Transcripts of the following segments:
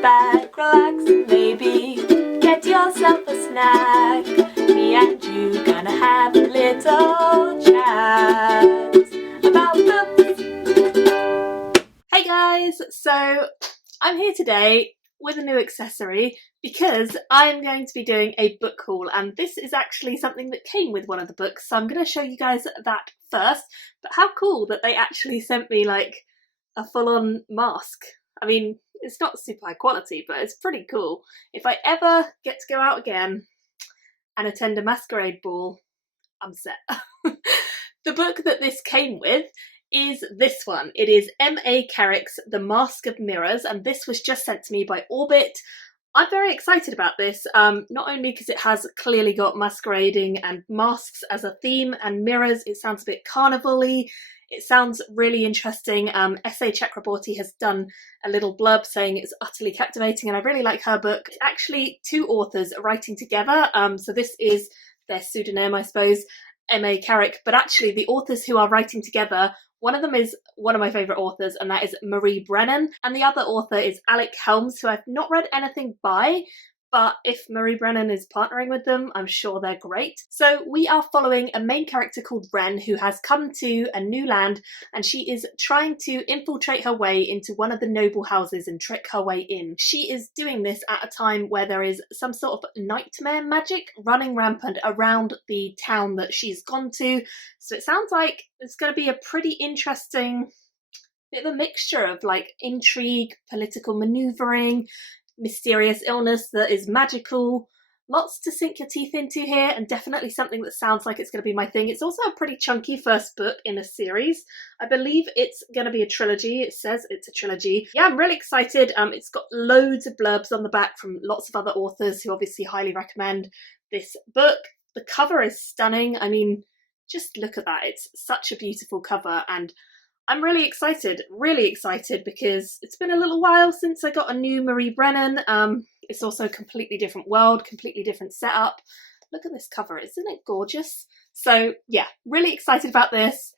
back, relax, and maybe get yourself a snack. Me and you gonna have a little chat about books. Hey guys, so I'm here today with a new accessory because I'm going to be doing a book haul, and this is actually something that came with one of the books, so I'm going to show you guys that first. But how cool that they actually sent me like a full-on mask. I mean, it's not super high quality, but it's pretty cool. If I ever get to go out again and attend a masquerade ball, I'm set. The book that this came with is this one. It is M.A. Carrick's The Mask of Mirrors, and this was just sent to me by Orbit. I'm very excited about this, not only because it has clearly got masquerading and masks as a theme, and mirrors, it sounds a bit carnival-y. It sounds really interesting. S.A. Chakraborty has done a little blurb saying it's utterly captivating, and I really like her book. It's actually two authors writing together, so this is their pseudonym, I suppose, M.A. Carrick, but actually the authors who are writing together, one of them is one of my favourite authors, and that is Marie Brennan, and the other author is Alec Helms, who I've not read anything by, but if Marie Brennan is partnering with them, I'm sure they're great. So we are following a main character called Wren, who has come to a new land, and she is trying to infiltrate her way into one of the noble houses and trick her way in. She is doing this at a time where there is some sort of nightmare magic running rampant around the town that she's gone to. So it sounds like it's going to be a pretty interesting bit of a mixture of like intrigue, political manoeuvring, mysterious illness that is magical. Lots to sink your teeth into here, and definitely something that sounds like it's going to be my thing. It's also a pretty chunky first book in a series. I believe it's going to be a trilogy. It says it's a trilogy. Yeah, I'm really excited. It's got loads of blurbs on the back from lots of other authors who obviously highly recommend this book. The cover is stunning. I mean, just look at that. It's such a beautiful cover, and I'm really excited because it's been a little while since I got a new Marie Brennan. It's also a completely different world, completely different setup. Look at this cover, isn't it gorgeous? So yeah, really excited about this.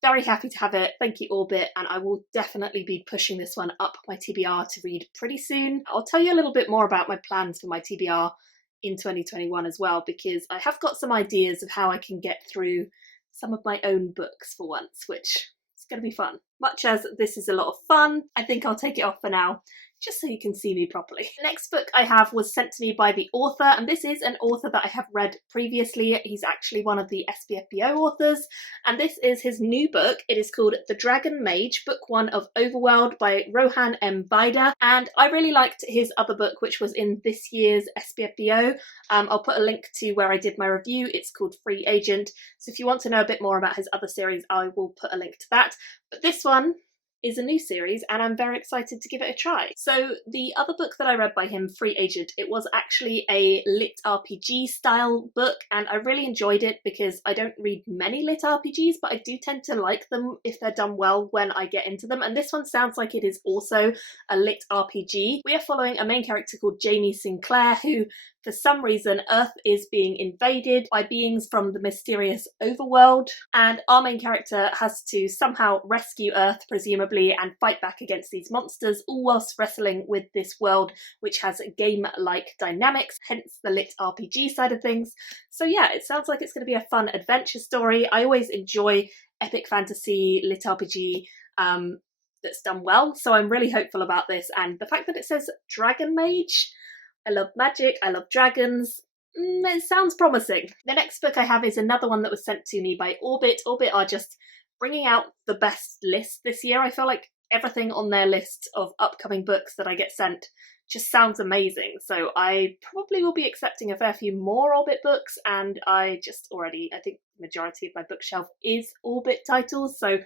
Very happy to have it. Thank you, Orbit, and I will definitely be pushing this one up my TBR to read pretty soon. I'll tell you a little bit more about my plans for my TBR in 2021 as well, because I have got some ideas of how I can get through some of my own books for once, which going to be fun. Much as this is a lot of fun, I think I'll take it off for now, just so you can see me properly. The next book I have was sent to me by the author, and this is an author that I have read previously. He's actually one of the SBFBO authors, and this is his new book. It is called The Dragon Mage, Book 1 of Overworld by Rohan M. Bida, and I really liked his other book, which was in this year's SBFBO. I'll put a link to where I did my review. It's called Free Agent, so if you want to know a bit more about his other series, I will put a link to that. But this one is a new series, and I'm very excited to give it a try. So the other book that I read by him, Free Agent, it was actually a lit RPG style book, and I really enjoyed it because I don't read many lit RPGs, but I do tend to like them if they're done well when I get into them, and this one sounds like it is also a lit RPG. We are following a main character called Jamie Sinclair, who for some reason Earth is being invaded by beings from the mysterious overworld, and our main character has to somehow rescue Earth, presumably, and fight back against these monsters, all whilst wrestling with this world which has game-like dynamics, hence the lit RPG side of things. So yeah, it sounds like it's going to be a fun adventure story. I always enjoy epic fantasy lit RPG that's done well, so I'm really hopeful about this, and the fact that it says Dragon Mage, I love magic, I love dragons, it sounds promising. The next book I have is another one that was sent to me by Orbit. Orbit are just bringing out the best list this year. I feel like everything on their list of upcoming books that I get sent just sounds amazing. So I probably will be accepting a fair few more Orbit books, and I think the majority of my bookshelf is Orbit titles, so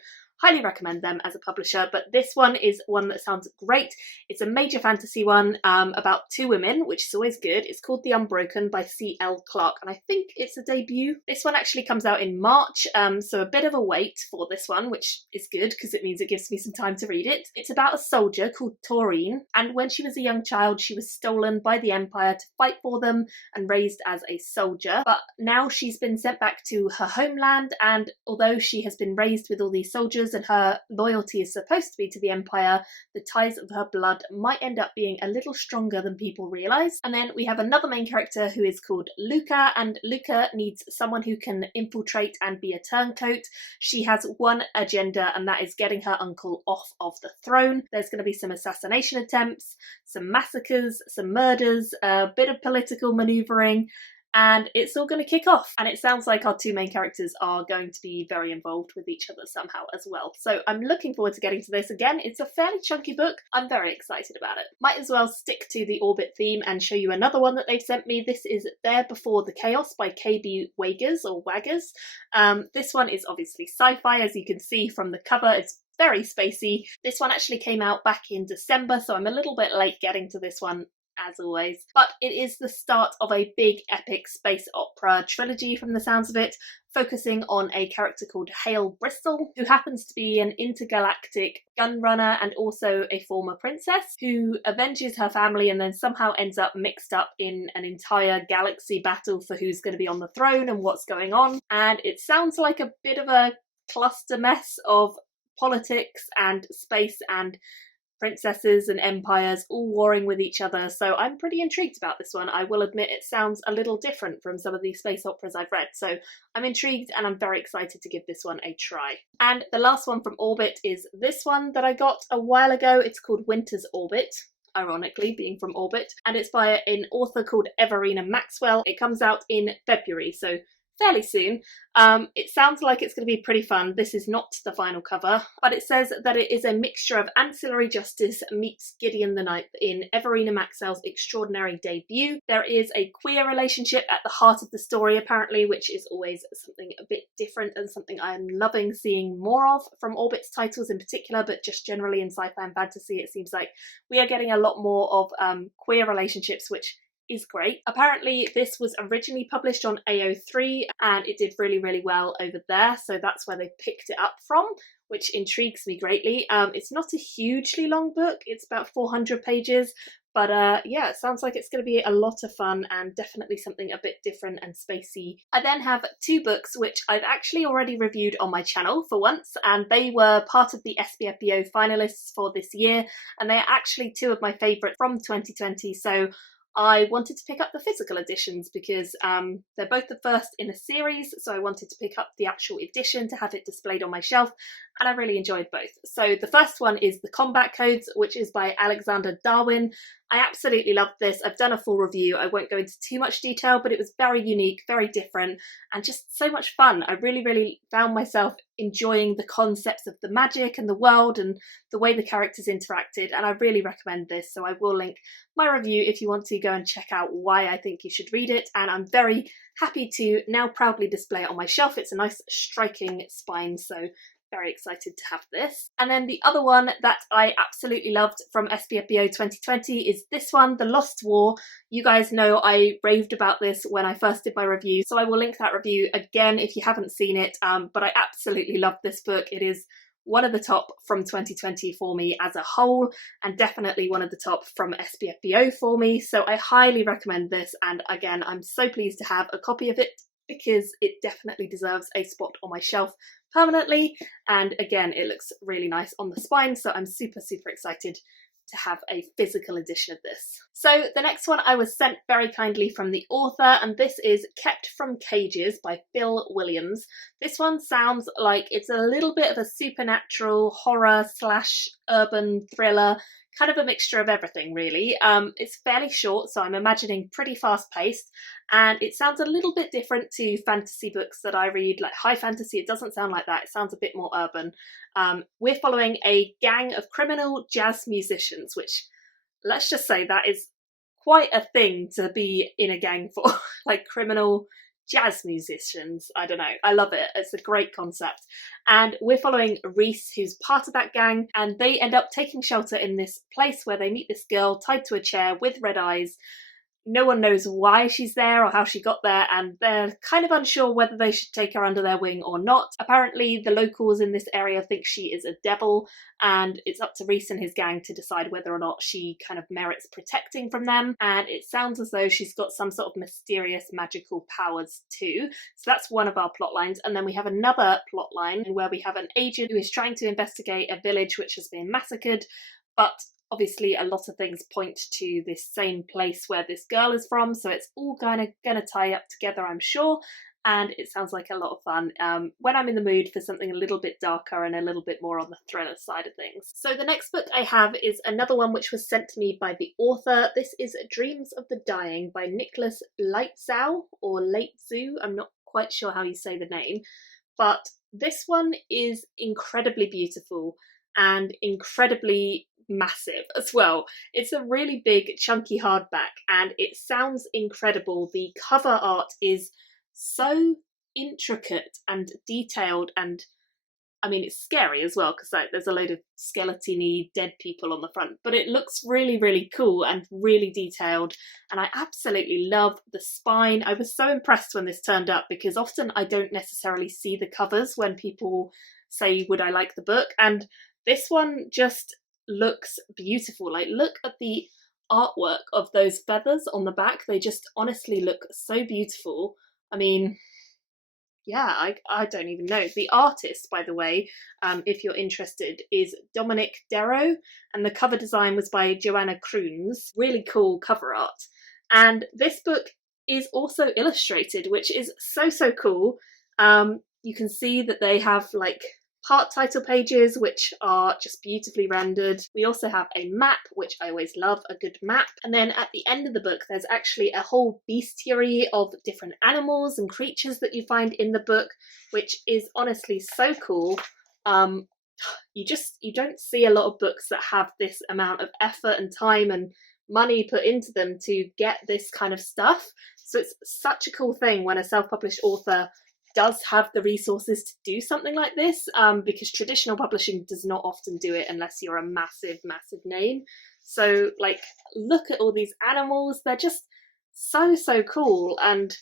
highly recommend them as a publisher. But this one is one that sounds great. It's a major fantasy one about two women, which is always good. It's called The Unbroken by C.L. Clarke, and I think it's a debut. This one actually comes out in March, so a bit of a wait for this one, which is good because it means it gives me some time to read it. It's about a soldier called Taurine, and when she was a young child she was stolen by the Empire to fight for them and raised as a soldier, but now she's been sent back to her homeland, and although she has been raised with all these soldiers, soldiers and her loyalty is supposed to be to the Empire, the ties of her blood might end up being a little stronger than people realise. And then we have another main character who is called Luca, and Luca needs someone who can infiltrate and be a turncoat. She has one agenda, and that is getting her uncle off of the throne. There's going to be some assassination attempts, some massacres, some murders, a bit of political manoeuvring, and it's all going to kick off. And it sounds like our two main characters are going to be very involved with each other somehow as well. So I'm looking forward to getting to this. Again, it's a fairly chunky book. I'm very excited about it. Might as well stick to the Orbit theme and show you another one that they've sent me. This is There Before the Chaos by KB Waggers or Waggers. This one is obviously sci-fi, as you can see from the cover. It's very spacey. This one actually came out back in December, so I'm a little bit late getting to this one, as always. But it is the start of a big epic space opera trilogy from the sounds of it, focusing on a character called Hale Bristol, who happens to be an intergalactic gunrunner and also a former princess who avenges her family and then somehow ends up mixed up in an entire galaxy battle for who's going to be on the throne and what's going on. And it sounds like a bit of a cluster mess of politics and space and princesses and empires all warring with each other, so I'm pretty intrigued about this one. I will admit it sounds a little different from some of these space operas I've read, so I'm intrigued and I'm very excited to give this one a try. And the last one from Orbit is this one that I got a while ago. It's called Winter's Orbit, ironically being from Orbit, and it's by an author called Everina Maxwell. It comes out in February, so fairly soon. It sounds like it's going to be pretty fun. This is not the final cover, but it says that it is a mixture of ancillary justice meets Gideon the Ninth in Everina Maxwell's extraordinary debut. There is a queer relationship at the heart of the story, apparently, which is always something a bit different and something I'm loving seeing more of from Orbit's titles in particular, but just generally in sci-fi and fantasy it seems like we are getting a lot more of queer relationships, which is great. Apparently this was originally published on AO3 and it did really, really well over there, so that's where they picked it up from, which intrigues me greatly. It's not a hugely long book, it's about 400 pages, but yeah, it sounds like it's going to be a lot of fun and definitely something a bit different and spacey. I then have two books which I've actually already reviewed on my channel for once, and they were part of the SBFBO finalists for this year, and they are actually two of my favourites from 2020, so I wanted to pick up the physical editions because they're both the first in a series, so I wanted to pick up the actual edition to have it displayed on my shelf, and I really enjoyed both. So the first one is The Combat Codes, which is by Alexander Darwin. I absolutely loved this. I've done a full review. I won't go into too much detail, but it was very unique, very different, and just so much fun. I really, really found myself enjoying the concepts of the magic and the world and the way the characters interacted, and I really recommend this, so I will link my review if you want to go and check out why I think you should read it. And I'm very happy to now proudly display it on my shelf. It's a nice striking spine, so very excited to have this. And then the other one that I absolutely loved from SBFBO 2020 is this one, The Lost War. You guys know I raved about this when I first did my review, so I will link that review again if you haven't seen it, but I absolutely loved this book. It is one of the top from 2020 for me as a whole, and definitely one of the top from SBFBO for me, so I highly recommend this, and again I'm so pleased to have a copy of it because it definitely deserves a spot on my shelf permanently, and again it looks really nice on the spine, so I'm super excited to have a physical edition of this. So the next one I was sent very kindly from the author, and this is Kept from Cages by Phil Williams. This one sounds like it's a little bit of a supernatural horror slash urban thriller, kind of a mixture of everything really. It's fairly short, so I'm imagining pretty fast paced, and it sounds a little bit different to fantasy books that I read, like high fantasy. It doesn't sound like that, it sounds a bit more urban. We're following a gang of criminal jazz musicians, which, let's just say, that is quite a thing to be in a gang for. Like criminal jazz musicians, I don't know, I love it, it's a great concept. And we're following Reese, who's part of that gang, and they end up taking shelter in this place where they meet this girl tied to a chair with red eyes, no one knows why she's there or how she got there, and they're kind of unsure whether they should take her under their wing or not. Apparently the locals in this area think she is a devil, and it's up to Reese and his gang to decide whether or not she kind of merits protecting from them, and it sounds as though she's got some sort of mysterious magical powers too. So that's one of our plot lines. And then we have another plot line where we have an agent who is trying to investigate a village which has been massacred, but obviously a lot of things point to this same place where this girl is from, so it's all gonna tie up together, I'm sure, and it sounds like a lot of fun when I'm in the mood for something a little bit darker and a little bit more on the thriller side of things. So the next book I have is another one which was sent to me by the author. This is Dreams of the Dying by Nicholas Leitzau, or Leitzau, I'm not quite sure how you say the name, but this one is incredibly beautiful and incredibly massive as well. It's a really big chunky hardback and it sounds incredible. The cover art is so intricate and detailed, and I mean it's scary as well because like there's a load of skeleton-y dead people on the front, but it looks really, really cool and really detailed, and I absolutely love the spine. I was so impressed when this turned up because often I don't necessarily see the covers when people say would I like the book, and this one just looks beautiful. Like, look at the artwork of those feathers on the back. They just honestly look so beautiful. I mean, yeah, I don't even know. The artist, by the way, if you're interested, is Dominic Darrow, and the cover design was by Joanna Kroons. Really cool cover art. And this book is also illustrated, which is so cool. You can see that they have like part title pages which are just beautifully rendered. We also have a map, which I always love a good map, and then at the end of the book there's actually a whole bestiary of different animals and creatures that you find in the book, which is honestly so cool. You don't see a lot of books that have this amount of effort and time and money put into them to get this kind of stuff, so it's such a cool thing when a self-published author does have the resources to do something like this, because traditional publishing does not often do it unless you're a massive name. So like, look at all these animals, they're just so cool, and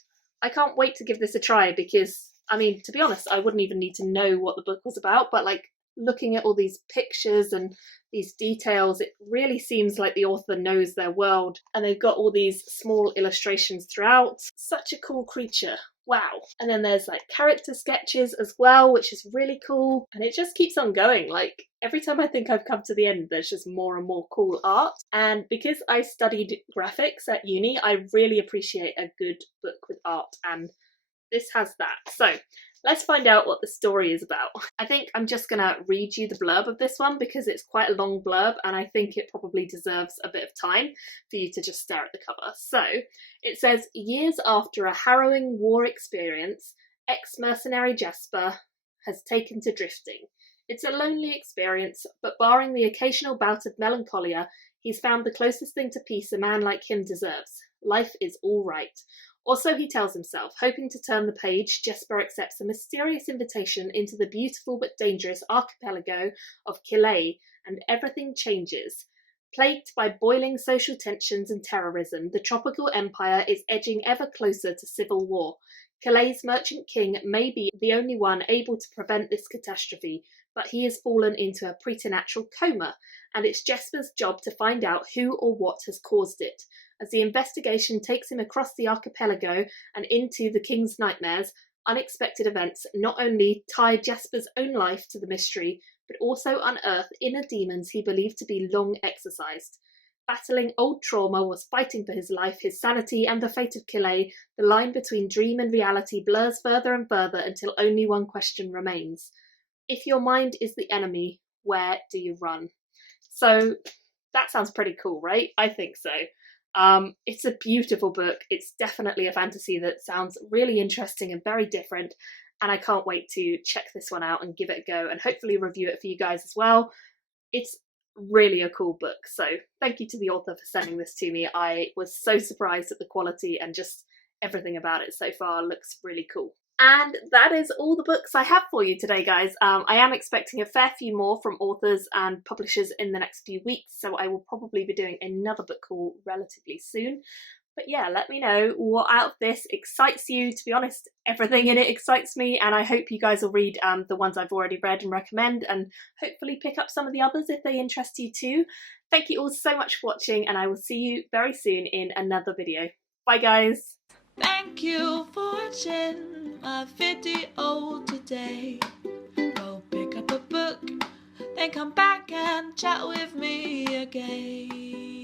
I can't wait to give this a try because, I mean, to be honest, I wouldn't even need to know what the book was about, but like looking at all these pictures and these details, it really seems like the author knows their world, and they've got all these small illustrations throughout. Such a cool creature. Wow. And then there's like character sketches as well, which is really cool, and it just keeps on going. Like, every time I think I've come to the end, there's just more and more cool art. And because I studied graphics at uni, I really appreciate a good book with art, and this has that. So let's find out what the story is about. I think I'm just gonna read you the blurb of this one because it's quite a long blurb and I think it probably deserves a bit of time for you to just stare at the cover. So it says, years after a harrowing war experience, ex-mercenary Jasper has taken to drifting. It's a lonely experience, but barring the occasional bout of melancholia, he's found the closest thing to peace a man like him deserves. Life is all right. Or so he tells himself. Hoping to turn the page, Jesper accepts a mysterious invitation into the beautiful but dangerous archipelago of Killet, and everything changes. Plagued by boiling social tensions and terrorism, the tropical empire is edging ever closer to civil war. Killet's merchant king may be the only one able to prevent this catastrophe, but he has fallen into a preternatural coma, and it's Jesper's job to find out who or what has caused it. As the investigation takes him across the archipelago and into the king's nightmares, unexpected events not only tie Jesper's own life to the mystery, but also unearth inner demons he believed to be long exorcised. Battling old trauma was fighting for his life, his sanity, and the fate of Killet. The line between dream and reality blurs further and further until only one question remains. If your mind is the enemy, where do you run? So that sounds pretty cool, right? I think so. It's a beautiful book. It's definitely a fantasy that sounds really interesting and very different, and I can't wait to check this one out and give it a go and hopefully review it for you guys as well. It's really a cool book, so thank you to the author for sending this to me. I was so surprised at the quality, and just everything about it so far looks really cool. And that is all the books I have for you today, guys. I am expecting a fair few more from authors and publishers in the next few weeks, so I will probably be doing another book haul relatively soon. But yeah, let me know what out of this excites you. To be honest, everything in it excites me, and I hope you guys will read the ones I've already read and recommend, and hopefully pick up some of the others if they interest you too. Thank you all so much for watching, and I will see you very soon in another video. Bye guys! Thank you for watching my video today. Go pick up a book, then come back and chat with me again.